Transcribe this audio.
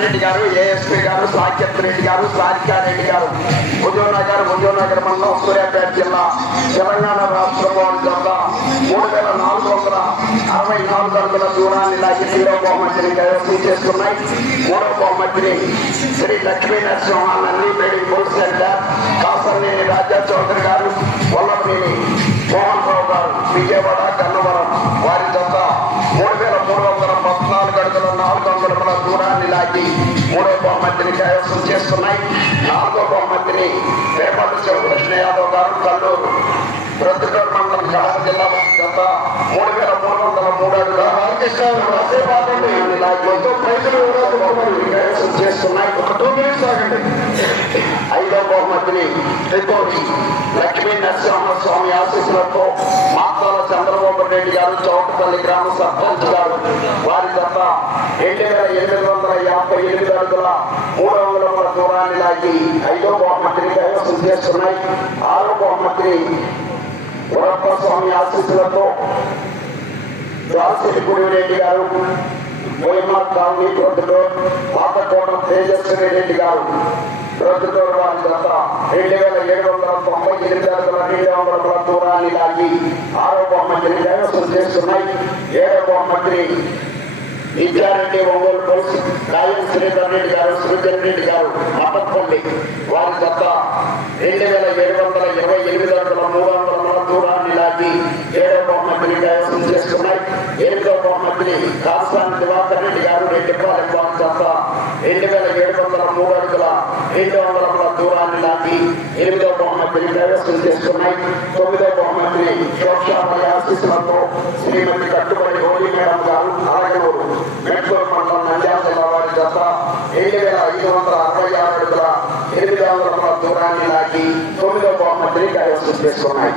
రెడ్డి గారు ఏఎస్పీ గారు సాకేత్ రెడ్డి గారు సారికారెడ్డి గారు ఉద్యోగనగర్ ఉద్యోగనగర్ మండలం సూర్యాపేట జిల్లా తెలంగాణ రాష్ట్రం వారి మూడు వేల నాలుగు వందల అరవై నాలుగు అడుగుల దూరాన్ని లాగి మూడో బహుమతిని కైవసం చేసుకున్నాయి. మూడో బహుమతిని శ్రీ లక్ష్మీ నరసింహ నంది మేడింగ్ బుల్ సెంటర్ కాసర్నేని రాజా చౌదరి గారు వల్లభనేని మోహన్ రావు గారు విజయవాడ కన్నవరం దూరాన్ని మూడో బహుమతిని కైవసం చేస్తున్నాయి. నాలుగో బహుమతిని పేపర్ల శివకృష్ణ యాదవ్ గారు కల్లూరు. ప్రొద్దుటూరు మండలం కడప జిల్లా గత మూడు వేల మూడు వందల మూడు అడుగుల కైవసం చేసుకున్నాయి ఒక టూ మినిట్స్ ఆగండి. ఐదో బహుమతిని త్రికోటి లక్ష్మీ నరసింహస్వామి ఆశీస్సులతో మాతాల చంద్రబాబు రెడ్డి గారు చౌటపల్లి గ్రామ సర్పంచ్ గారు. వారి తప్ప ఏడు వేల ఎనిమిది వందల యాభై ఎనిమిది అడుగుల మూడు వందల దూరాన్ని లాగి ఐదో బహుమతిని కైవసం చేస్తున్నాయి. ఆరో బహుమతిని ఉరప్ప స్వామి ఆశీస్సులతో దాసిరి రెడ్డి గారు మోయమార్ కాలనీ ప్రొద్దుటూరు పాతకోట తేజస్వరి రెడ్డి గారు ప్రొద్దుటూరు వారి జత రెండు వేల ఏడు వందల తొంభై ఎనిమిది వందల రెండు వందల దూరాన్ని లాగి ఆరో బహుమతిని కైవసం చేస్తున్నాయి. ఏడో బహుమతిని విద్యారెడ్డి ఒంగోలు పోలీస్ కాయం శ్రీధర్ రెడ్డి గారు శ్రీధర్ రెడ్డి గారు మఠపల్లి వారి జత రెండు వేల ఏడు వందల ఇరవై ఎనిమిది వందల మూడు వందల మన దూరాన్ని లాగి ఏడో బహుమతిని కైవసం చేసుకున్నాయి. ఎనిమిదో బహుమతిని కాసాని దివాకర్ రెడ్డి గారు రెండు రెడ్డిపాలెం వారి జత రెండు వేల ఏడు వందల మూడు అడుగుల రెండు వందల మన దూరాన్ని లాగి ఎనిమిదో బహుమతిని కైవసం చేసుకున్నాయి. తొమ్మిదో బహుమతిని శోక్షామయ ఆశీస్సులతో శ్రీమతి కట్టుబడి హోలీ మేడం గారు నారాయణూరు మెట్రో మండలం నంద్యాల జిల్లా ఏడు వేల ఐదు వందల అరవై ఆరు అడుగుల ఎనిమిది వందల దూరాన్ని లాగి తొమ్మిదో బహుమతిని కైవసం చేసుకున్నాయి.